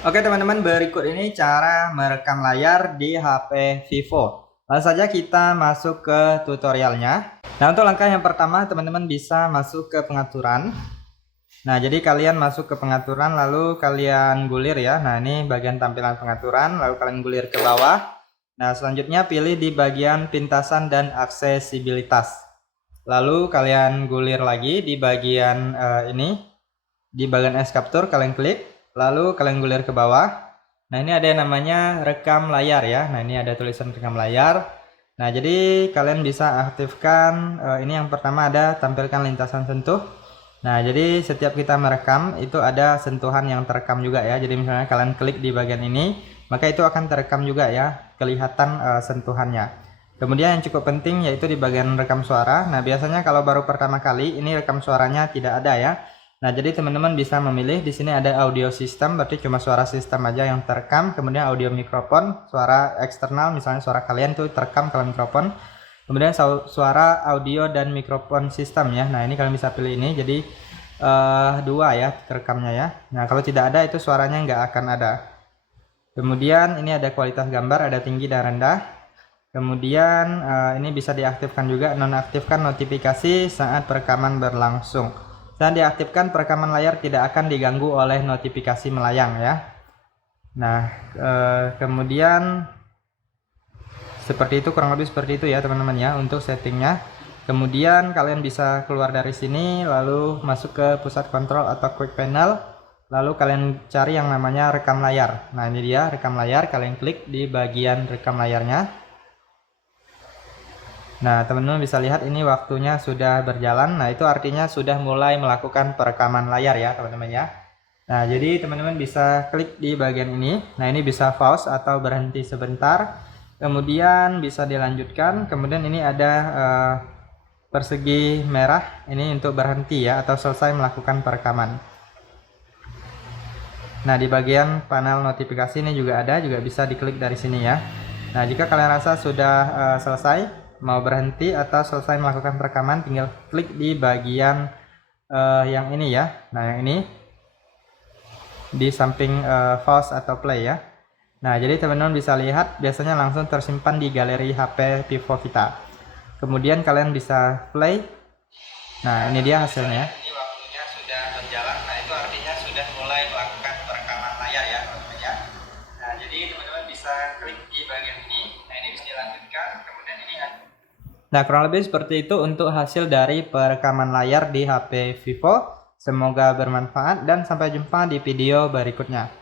Oke teman-teman, berikut ini cara merekam layar di HP Vivo. Langsung saja kita masuk ke tutorialnya. Nah, untuk langkah yang pertama teman-teman bisa masuk ke pengaturan. Nah, jadi kalian masuk ke pengaturan lalu kalian gulir ya. Nah, ini bagian tampilan pengaturan, lalu kalian gulir ke bawah. Nah, selanjutnya pilih di bagian pintasan dan aksesibilitas. Lalu kalian gulir lagi di bagian ini. Di bagian es capture kalian klik, lalu kalian gulir ke bawah. Nah, ini ada yang namanya rekam layar ya. Nah, ini ada tulisan rekam layar. Nah, jadi kalian bisa aktifkan ini yang pertama ada tampilkan lintasan sentuh. Nah, jadi setiap kita merekam itu ada sentuhan yang terekam juga ya. Jadi misalnya kalian klik di bagian ini, maka itu akan terekam juga ya, kelihatan sentuhannya. Kemudian yang cukup penting yaitu di bagian rekam suara. Nah, biasanya kalau baru pertama kali ini rekam suaranya tidak ada ya. Nah, jadi teman-teman bisa memilih di sini ada audio system, berarti cuma suara sistem aja yang terekam, kemudian audio mikrofon, suara eksternal, misalnya suara kalian tuh terekam kalau mikrofon. Kemudian suara audio dan mikrofon sistem ya. Nah, ini kalian bisa pilih ini. Jadi dua ya terekamnya ya. Nah, kalau tidak ada itu suaranya nggak akan ada. Kemudian ini ada kualitas gambar, ada tinggi dan rendah. Kemudian ini bisa diaktifkan juga, nonaktifkan notifikasi saat perekaman berlangsung. Dan diaktifkan perekaman layar tidak akan diganggu oleh notifikasi melayang ya. Nah, kemudian seperti itu, kurang lebih seperti itu ya teman-teman ya untuk settingnya. Kemudian kalian bisa keluar dari sini lalu masuk ke pusat kontrol atau quick panel, lalu kalian cari yang namanya rekam layar. Nah, ini dia rekam layar, kalian klik di bagian rekam layarnya. Nah, teman-teman bisa lihat ini waktunya sudah berjalan. Nah, itu artinya sudah mulai melakukan perekaman layar ya, teman-teman ya. Nah, jadi teman-teman bisa klik di bagian ini. Nah, ini bisa pause atau berhenti sebentar. Kemudian bisa dilanjutkan. Kemudian ini ada persegi merah. Ini untuk berhenti ya, atau selesai melakukan perekaman. Nah, di bagian panel notifikasi ini juga ada, juga bisa diklik dari sini ya. Nah, jika kalian rasa sudah selesai, mau berhenti atau selesai melakukan perekaman, tinggal klik di bagian yang ini ya. Nah, yang ini di samping pause atau play ya. Nah, jadi teman-teman bisa lihat biasanya langsung tersimpan di galeri HP Vivo kita. Kemudian kalian bisa play. Nah, ini dia hasilnya. Ini waktunya sudah berjalan. Nah, itu artinya sudah mulai melakukan perekaman layar ya, teman-teman ya. Nah, jadi teman-teman bisa klik di bagian ini. Nah, ini bisa dilanjutkan. Kemudian ini Nah, kurang lebih seperti itu untuk hasil dari perekaman layar di HP Vivo. Semoga bermanfaat dan sampai jumpa di video berikutnya.